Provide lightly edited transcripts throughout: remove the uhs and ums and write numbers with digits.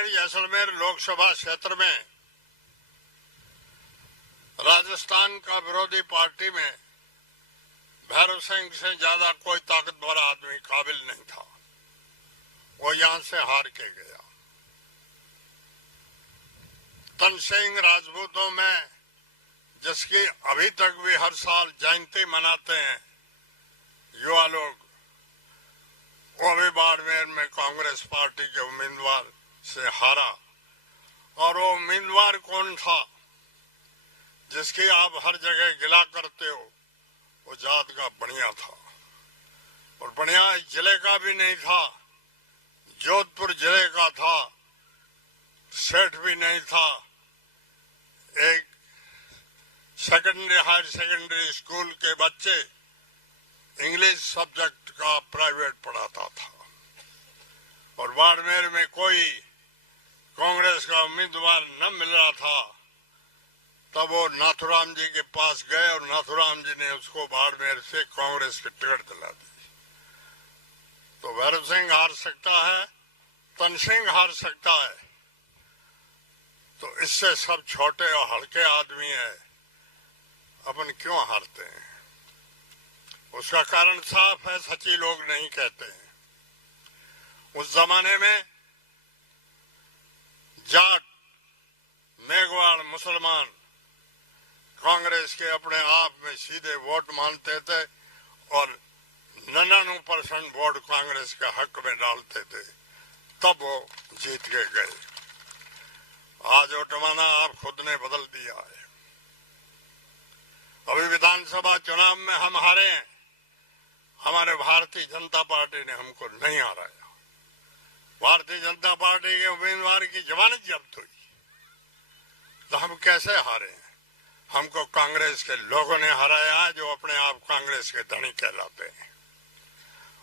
बाड़मेर जैसलमेर लोकसभा क्षेत्र में राजस्थान का विरोधी पार्टी में भैरव सिंह से ज्यादा कोई ताकतवर आदमी काबिल नहीं था। वो यहां से हार के गया। तनसिंह राजपूतों में जिसकी अभी तक भी हर साल जयंती मनाते हैं युवा लोग, वो भी बाड़मेर में कांग्रेस पार्टी के उम्मीदवार से हारा। और वो उम्मीदवार कौन था जिसकी आप हर जगह गिला करते हो? वो जात का बढ़िया था, और बढ़िया इस जिले का भी नहीं था, जोधपुर जिले का था, सेठ भी नहीं था। एक सेकेंडरी हायर सेकेंडरी स्कूल के बच्चे इंग्लिश सब्जेक्ट का प्राइवेट पढ़ाता था। और बाड़मेर में कोई कांग्रेस का उम्मीदवार न मिल रहा था, तब वो नाथुराम जी के पास गए और नाथुराम जी ने उसको बाड़मेर से कांग्रेस की टिकट दिला दी। तो भैरव सिंह हार सकता है, तनसिंह हार सकता है, तो इससे सब छोटे और हल्के आदमी है, अपन क्यों हारते हैं? उसका कारण साफ है, सच्ची लोग नहीं कहते हैं। उस जमाने में जाट, मेघवाड़, मुसलमान कांग्रेस के अपने आप में सीधे वोट मानते थे और 99% वोट कांग्रेस के हक में डालते थे, तब वो जीत के गए। आज वो जमाना आप खुद ने बदल दिया है। अभी विधानसभा चुनाव में हम हारे हैं, हमारे भारतीय जनता पार्टी ने हमको नहीं हराया। भारतीय जनता पार्टी के उम्मीदवार की जमानत जब्त हुई, तो हम कैसे हारे हैं? हमको कांग्रेस के लोगों ने हराया, जो अपने आप कांग्रेस के धनी कहलाते हैं।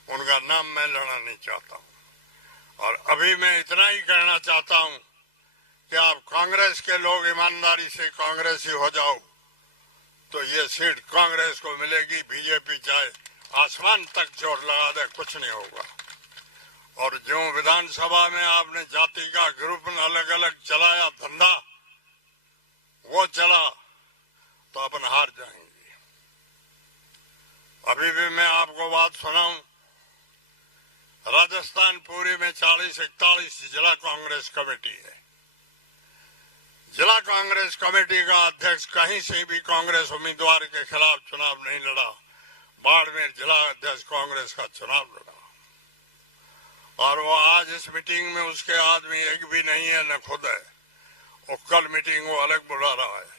उनका नाम मैं लेना नहीं चाहता हूं। और अभी मैं इतना ही कहना चाहता हूं कि आप कांग्रेस के लोग ईमानदारी से कांग्रेसी हो जाओ, तो ये सीट कांग्रेस को मिलेगी। बीजेपी चाहे आसमान तक जोर लगा दे, कुछ नहीं होगा। और जो विधानसभा में आपने जाति का ग्रुप अलग अलग चलाया धंधा, वो चला, तो अपन हार जाएंगे। अभी भी मैं आपको बात सुनाऊं, राजस्थान पूरी में 40-41 जिला कांग्रेस कमेटी है। जिला कांग्रेस कमेटी का अध्यक्ष कहीं से भी कांग्रेस उम्मीदवार के खिलाफ चुनाव नहीं लड़ा। बाड़मेर जिला अध्यक्ष कांग्रेस का चुनाव लड़ा, और वो आज इस मीटिंग में उसके आदमी एक भी नहीं है, न खुद है। वो कल मीटिंग वो अलग बुला रहा है।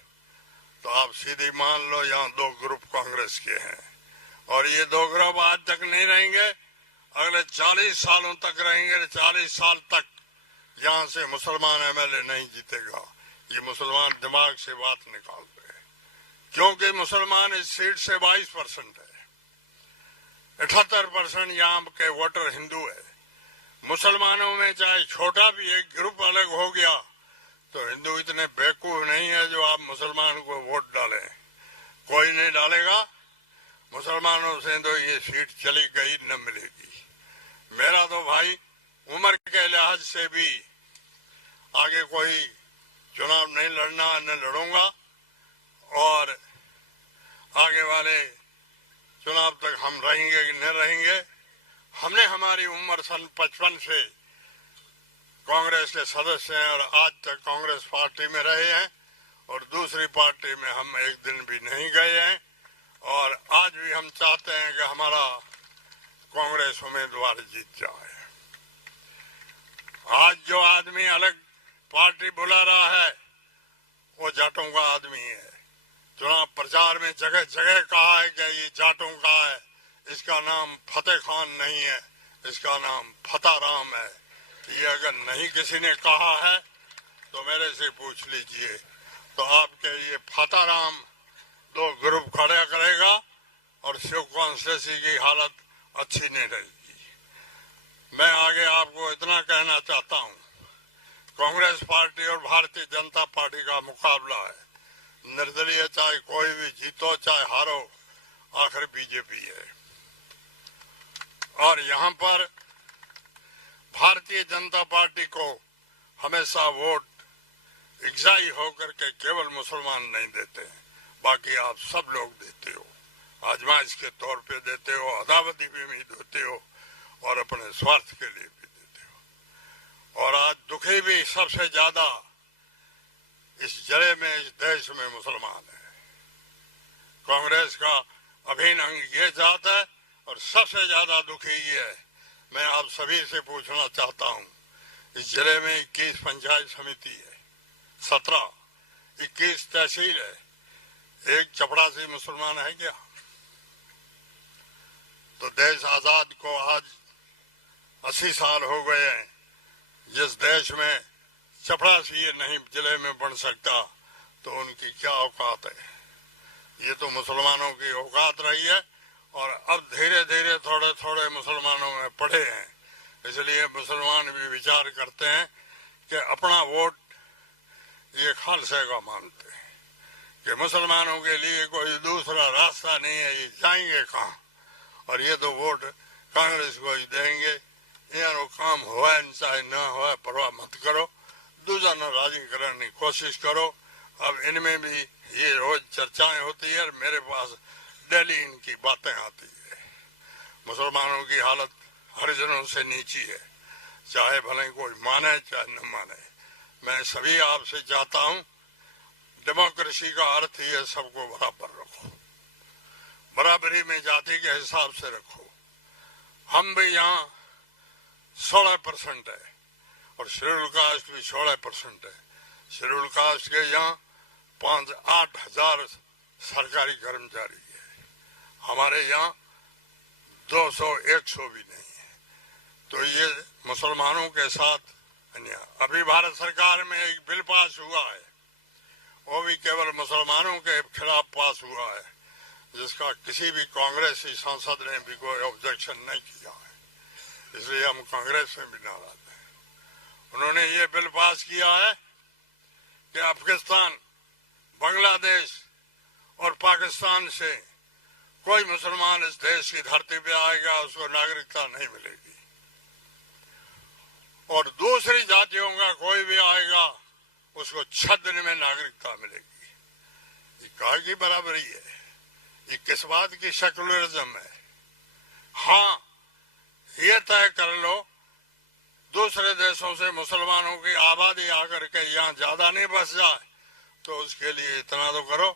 तो आप सीधी मान लो यहाँ 2 ग्रुप कांग्रेस के हैं, और ये 2 ग्रुप आज तक नहीं रहेंगे, अगले 40 सालों तक रहेंगे। 40 साल तक यहाँ से मुसलमान एमएलए नहीं जीतेगा। ये मुसलमान दिमाग से बात निकाल रहे हैं, क्योंकि मुसलमान इस सीट से 22% है। 78% यहाँ के वोटर हिंदू है। मुसलमानों में चाहे छोटा भी एक ग्रुप अलग हो गया, तो हिंदू इतने बेवकूफ नहीं है जो आप मुसलमान को वोट डालें। कोई नहीं डालेगा। मुसलमानों से तो ये सीट चली गई, न मिलेगी। मेरा तो भाई उम्र के लिहाज से भी आगे कोई चुनाव नहीं लड़ना, न लड़ूंगा, और आगे वाले चुनाव तक हम रहेंगे कि न रहेंगे। हमने हमारी उम्र सन 55 से कांग्रेस के सदस्य हैं, और आज तक कांग्रेस पार्टी में रहे हैं, और दूसरी पार्टी में हम एक दिन भी नहीं गए हैं। और आज भी हम चाहते हैं कि हमारा कांग्रेस उम्मीदवार जीत जाए। आज जो आदमी अलग पार्टी बुला रहा है, वो जाटों का आदमी है। चुनाव प्रचार में जगह जगह कहा है कि ये जाटों का है। इसका नाम फतेह खान नहीं है, इसका नाम फताराम है। ये अगर नहीं किसी ने कहा है तो मेरे से पूछ लीजिए। तो आपके ये फताराम 2 ग्रुप खड़ा करेगा, और शिव कॉन्स्टिट्यूंसी की हालत अच्छी नहीं रहेगी। मैं आगे आपको इतना कहना चाहता हूं, कांग्रेस पार्टी और भारतीय जनता पार्टी का मुकाबला है। निर्दलीय चाहे कोई भी जीतो चाहे हारो, आखिर बीजेपी है। और यहाँ पर भारतीय जनता पार्टी को हमेशा वोट इकसाई होकर के केवल मुसलमान नहीं देते हैं, बाकी आप सब लोग देते हो, आजमाइश के तौर पे देते हो, अदावती भी देते हो और अपने स्वार्थ के लिए भी देते हो। और आज दुखी भी सबसे ज्यादा इस जड़े में, इस देश में मुसलमान है। कांग्रेस का अभिन्न अंग ये जात है और सबसे ज्यादा दुखी ये है। मैं आप सभी से पूछना चाहता हूं, इस जिले में 21 पंचायत समिति है, 17, 21 तहसील है, एक चपरासी मुसलमान है क्या? तो देश आजाद को आज 80 साल हो गए हैं। जिस देश में चपरासी नहीं जिले में बन सकता तो उनकी क्या औकात है? ये तो मुसलमानों की औकात रही है और अब धीरे धीरे थोड़े थोड़े मुसलमानों में पड़े हैं। इसलिए मुसलमान भी विचार करते हैं कि अपना वोट ये खालसा का मानते हैं कि मुसलमानों के लिए कोई दूसरा रास्ता नहीं है, ये जाएंगे कहाँ? और ये तो वोट कांग्रेस को ही देंगे। यार काम हुआ चाहे ना हुआ परवाह मत करो, दूसरा न राजी करने की कोशिश करो। अब इनमें भी ये रोज चर्चाएं होती है और मेरे पास डेली इनकी बातें आती है। मुसलमानों की हालत हरिजनों से नीची है, चाहे भले कोई माने चाहे न माने। मैं सभी आपसे चाहता हूं, डेमोक्रेसी का अर्थ ही है सबको बराबर रखो, बराबरी में जाति के हिसाब से रखो। हम भी यहाँ 16% है और शेड्यूल कास्ट भी 16% है। शेड्यूल कास्ट के यहाँ 5-8 हजार सरकारी कर्मचारी है, हमारे यहाँ 200-100 भी नहीं है। तो ये मुसलमानों के साथ अन्याय। अभी भारत सरकार में एक बिल पास हुआ है, वो भी केवल मुसलमानों के खिलाफ पास हुआ है, जिसका किसी भी कांग्रेसी सांसद ने भी कोई ऑब्जेक्शन नहीं किया है। इसलिए हम कांग्रेस में भी नाराज हैं। उन्होंने ये बिल पास किया है कि अफगानिस्तान, बांग्लादेश और पाकिस्तान से कोई मुसलमान इस देश की धरती पे आएगा उसको नागरिकता नहीं मिलेगी, और दूसरी जातियों का कोई भी आएगा उसको 6 दिन में नागरिकता मिलेगी। ये कहाँ की बराबरी है? ये किस बात की सेकुलरिज्म है? हाँ, ये तय कर लो दूसरे देशों से मुसलमानों की आबादी आकर के यहाँ ज्यादा नहीं बस जाए, तो उसके लिए इतना तो करो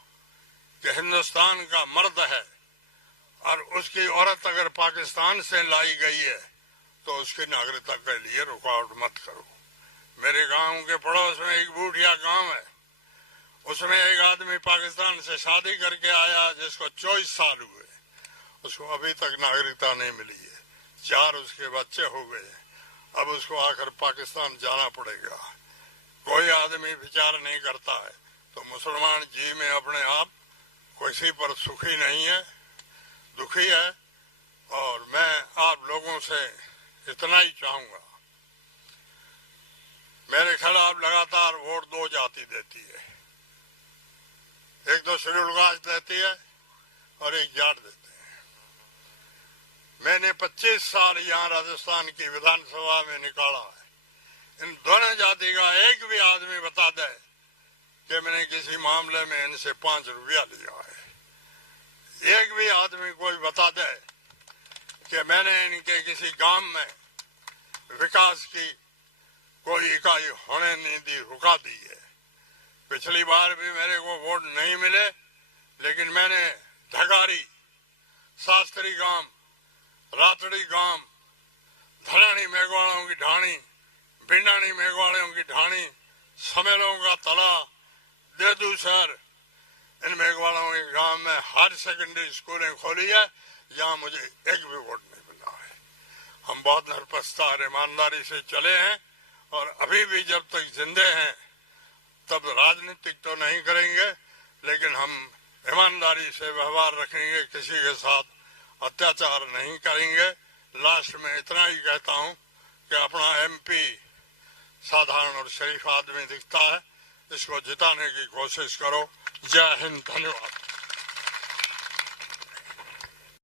कि हिंदुस्तान का मर्द है और उसकी औरत अगर पाकिस्तान से लाई गई है तो उसकी नागरिकता के लिए रुकावट मत करो। मेरे गांव के पड़ोस में एक बूढ़िया गांव है, उसमें एक आदमी पाकिस्तान से शादी करके आया जिसको 24 साल हुए, उसको अभी तक नागरिकता नहीं मिली है। 4 उसके बच्चे हो गए, अब उसको आकर पाकिस्तान जाना पड़ेगा। कोई आदमी विचार नहीं करता है। तो मुसलमान जी में अपने आप किसी पर सुखी नहीं है, दुखी है। और मैं आप लोगों से इतना ही चाहूंगा, मेरे खिलाफ लगातार वोट 2 जाति देती है, एक तो शेड्यूल कास्ट देती है और एक जाट देते हैं। मैंने 25 साल यहाँ राजस्थान की विधानसभा में निकाला है, इन दोनों जाति का एक भी आदमी बता दे कि मैंने किसी मामले में इनसे 5 रुपया लिया है। एक भी आदमी कोई बता दे कि मैंने इनके किसी गांव में विकास की कोई इकाई होने नहीं दी, रुका दी है। पिछली बार भी मेरे को वोट नहीं मिले, लेकिन मैंने धगारी, शास्त्री गांव, रातड़ी गांव, धरानी मेघवालों की ढाणी, भिंडानी मेघवालों की ढाणी, समेलों का तला, देदू शहर, इन मेघवालों के गांव में हायर सेकेंडरी स्कूलें खोली है, यहाँ मुझे एक भी वोट नहीं मिला है। हम बहुत निरपक्षता और ईमानदारी से चले हैं और अभी भी जब तक जिंदे हैं तब राजनीतिक तो नहीं करेंगे, लेकिन हम ईमानदारी से व्यवहार रखेंगे, किसी के साथ अत्याचार नहीं करेंगे। लास्ट में इतना ही कहता हूँ कि अपना MP साधारण और शरीफ आदमी दिखता है, इसको जिताने की कोशिश करो। जय हिंद, धन्यवाद।